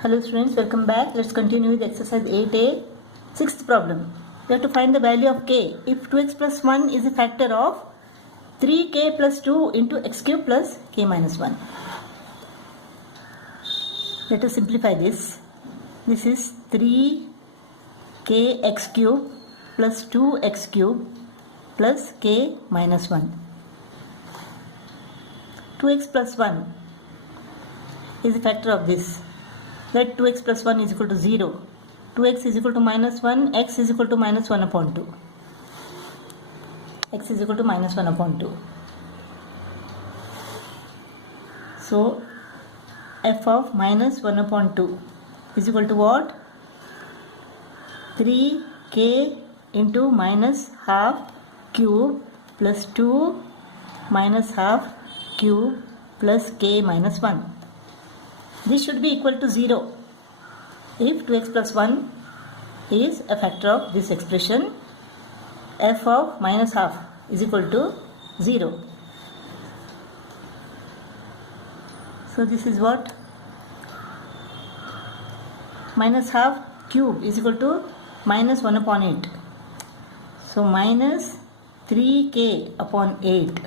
Hello students, welcome back. Let's continue with exercise 8a. Sixth problem. We have to find the value of k. If 2x plus 1 is a factor of 3k plus 2 into x cube plus k minus 1. Let us simplify this. This is 3kx cube plus 2x cube plus k minus 1. 2x plus 1 is a factor of this. Let 2x plus 1 is equal to 0. 2x is equal to minus 1, x is equal to minus 1 upon 2. X is equal to minus 1 upon 2. So, f of minus 1 upon 2 is equal to what? 3k into minus half cube plus 2 minus half cube plus k minus 1. This should be equal to 0 if 2x plus 1 is a factor of this expression. F of minus half is equal to 0. So this is what? Minus half cube is equal to minus 1 upon 8. So minus 3k upon 8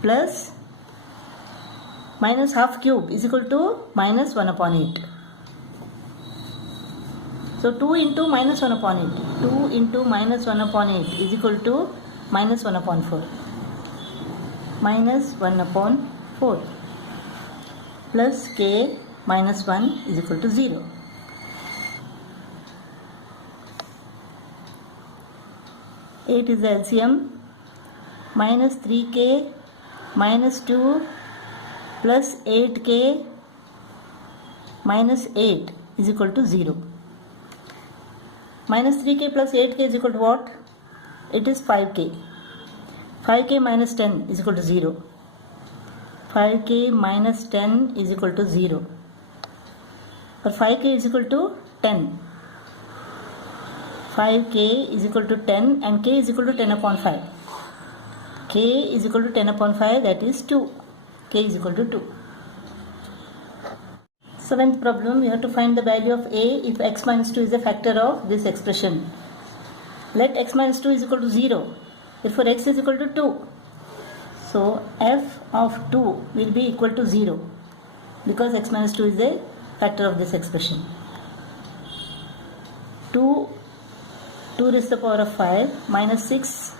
plus minus half cube is equal to minus 1 upon 8. So 2 into minus 1 upon 8. 2 into minus 1 upon 8 is equal to minus 1 upon 4. Minus 1 upon 4 plus k minus 1 is equal to 0. Eight is the LCM. Minus 3k minus 2 plus 8k minus 8 is equal to 0. Minus 3k plus 8k is equal to what? It is 5k. 5k minus 10 is equal to 0. 5k minus 10 is equal to 0. Or 5k is equal to 10. 5k is equal to 10 and k is equal to 10 upon 5. K is equal to 10 upon 5, that is 2. K is equal to 2. Seventh problem, we have to find the value of a if x minus 2 is a factor of this expression. Let x minus 2 is equal to 0. Therefore x is equal to 2. So f of 2 will be equal to 0 because x minus 2 is a factor of this expression. 2 raised to the power of 5 minus 6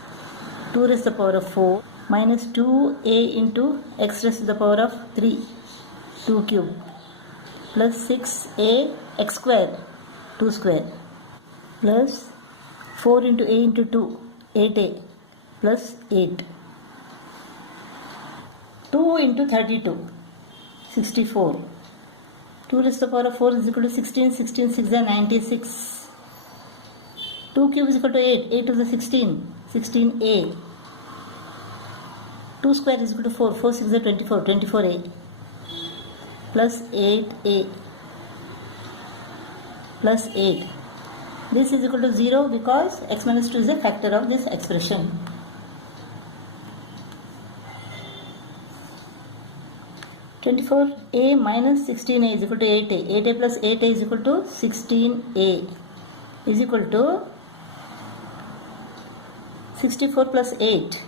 2 raised to the power of 4 minus 2a into x raised to the power of 3 2 cube plus 6a x square 2 square plus 4 into a into 2 8a plus 8 2 into 32 64 2 raised to the power of 4 is equal to 16 16 6 is 96 2 cube is equal to 8 8 to the 16 16a 2 square is equal to 4 4 6 is 24 24a plus 8a plus 8. This is equal to 0 because x minus 2 is a factor of this expression. A minus 16a is equal to 8a. 8a plus 8a is equal to 16a is equal to 64 plus 8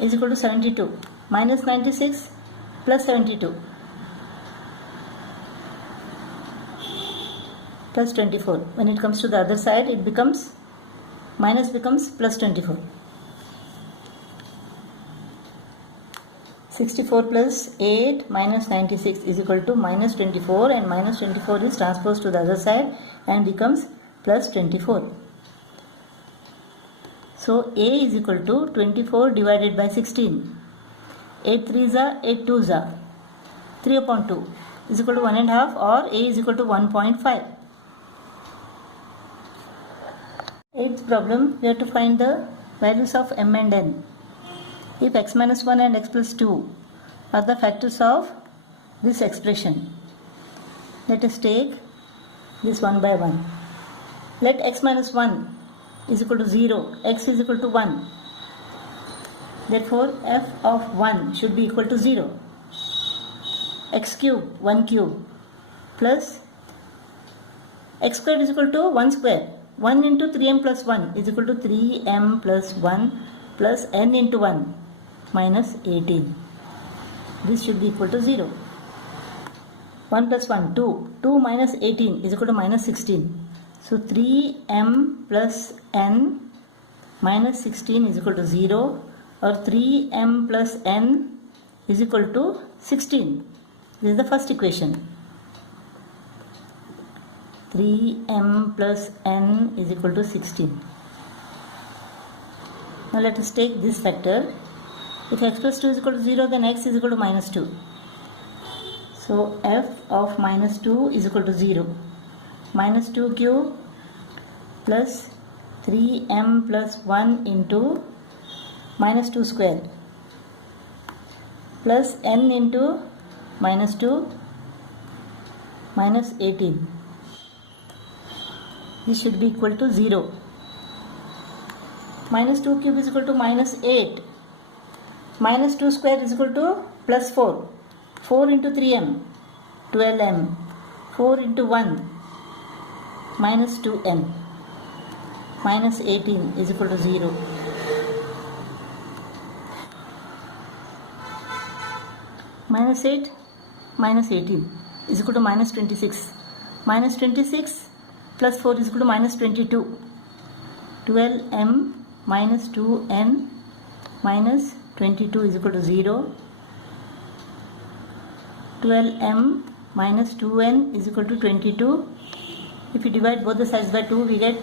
is equal to 72 minus 96 plus 72 plus 24. When it comes to the other side, it becomes minus becomes plus 24. 64 plus 8 minus 96 is equal to minus 24 and minus 24 is transposed to the other side and becomes plus 24. So a is equal to 24 divided by 16. 8 3s are 8 2s are 3 upon 2 is equal to 1.5 or a is equal to 1.5. Eighth problem, we have to find the values of m and n. If x minus 1 and x plus 2 are the factors of this expression, let us take this one by one. Let x minus 1 is equal to 0, x is equal to 1. Therefore, f of 1 should be equal to 0. X cube, 1 cube plus x squared is equal to 1 square. 1 into 3m plus 1 is equal to 3m plus 1 plus n into 1 minus 18. This should be equal to 0. 1 plus 1, 2. 2 minus 18 is equal to minus 16. So 3m plus n minus 16 is equal to 0, or 3m plus n is equal to 16. This is the first equation. 3m plus n is equal to 16. Now let us take this factor. If x plus 2 is equal to 0, then x is equal to minus 2. So f of minus 2 is equal to 0. Minus 2 cube plus 3m plus 1 into minus 2 square plus n into minus 2 minus 18. This should be equal to 0. Minus 2 cube is equal to minus 8. Minus 2 square is equal to plus 4. 4 into 3m, 12m. 4 into 1, minus 2m. Minus 18 is equal to 0. Minus 8 minus 18 is equal to minus 26. Minus 26 plus 4 is equal to minus 22. 12m minus 2n minus 22 is equal to 0. 12m minus 2n is equal to 22. If you divide both the sides by 2, we get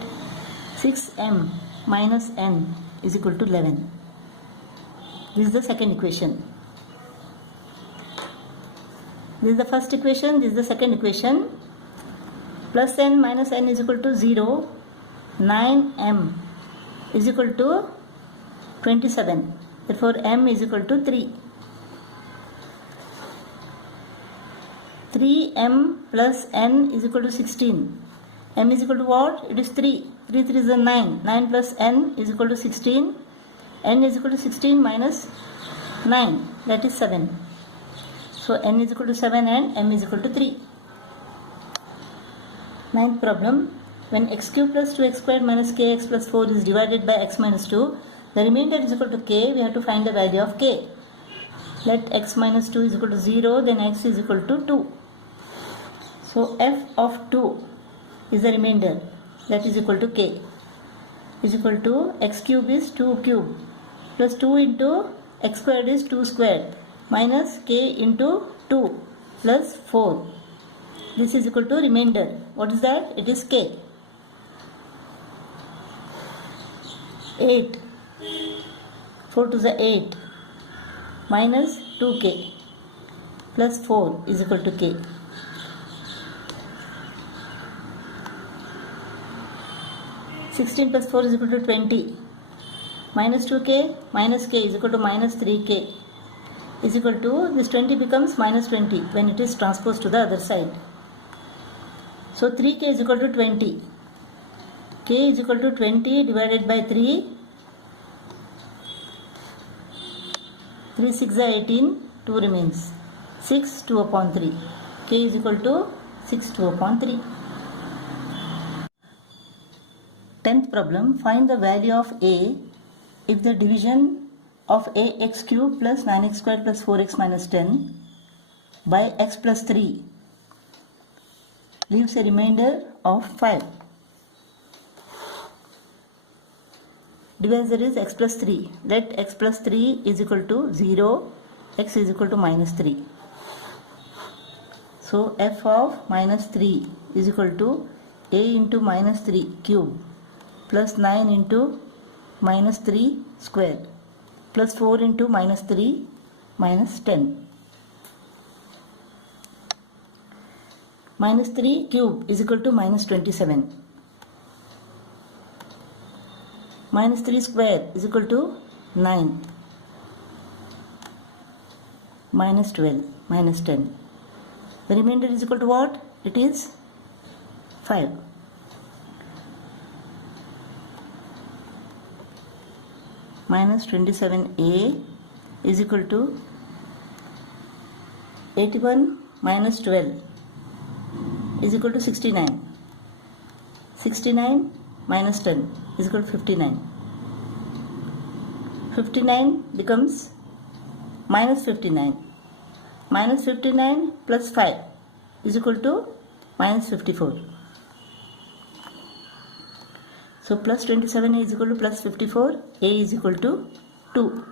6m minus n is equal to 11. This is the second equation. This is the first equation, this is the second equation. Plus n minus n is equal to 0. 9m is equal to 27. Therefore m is equal to 3. 3m plus n is equal to 16. M is equal to what? It is 3. 3 3 is 9. 9 plus n is equal to 16. N is equal to 16 minus 9. That is 7. So n is equal to 7 and m is equal to 3. Ninth problem. When x cube plus 2x squared minus kx plus 4 is divided by x minus 2, the remainder is equal to k. We have to find the value of k. Let x minus 2 is equal to 0, then x is equal to 2. So f of 2 is the remainder, that is equal to k, is equal to x cube is 2 cube plus 2 into x squared is 2 squared minus k into 2 plus 4. This is equal to remainder. What is that? It is k. 8. 4 to the 8 minus 2k plus 4 is equal to k. 16 plus 4 is equal to 20. Minus 2k minus k is equal to minus 3k is equal to, this 20 becomes minus 20 when it is transposed to the other side. So 3k is equal to 20. K is equal to 20 divided by 3. 3 6 are 18, 2 remains. 6 2 upon 3. K is equal to 6 2 upon 3. 10th problem. Find the value of a if the division of ax cube plus 9x squared plus 4x minus 10 by x plus 3 leaves a remainder of 5. Divisor is x plus 3. Let x plus 3 is equal to 0, x is equal to minus 3. So f of minus 3 is equal to a into minus 3 cube plus 9 into minus 3 square plus 4 into minus 3 minus 10. Minus 3 cube is equal to minus 27. Minus 3 square is equal to 9. Minus 12 minus 10. The remainder is equal to what? It is 5. Minus 27a is equal to 81 minus 12. is equal to 69. 69 minus 10 is equal to 59. 59 becomes minus 59. Minus 59 plus 5 is equal to minus 54. So plus 27 is equal to plus 54. A is equal to 2.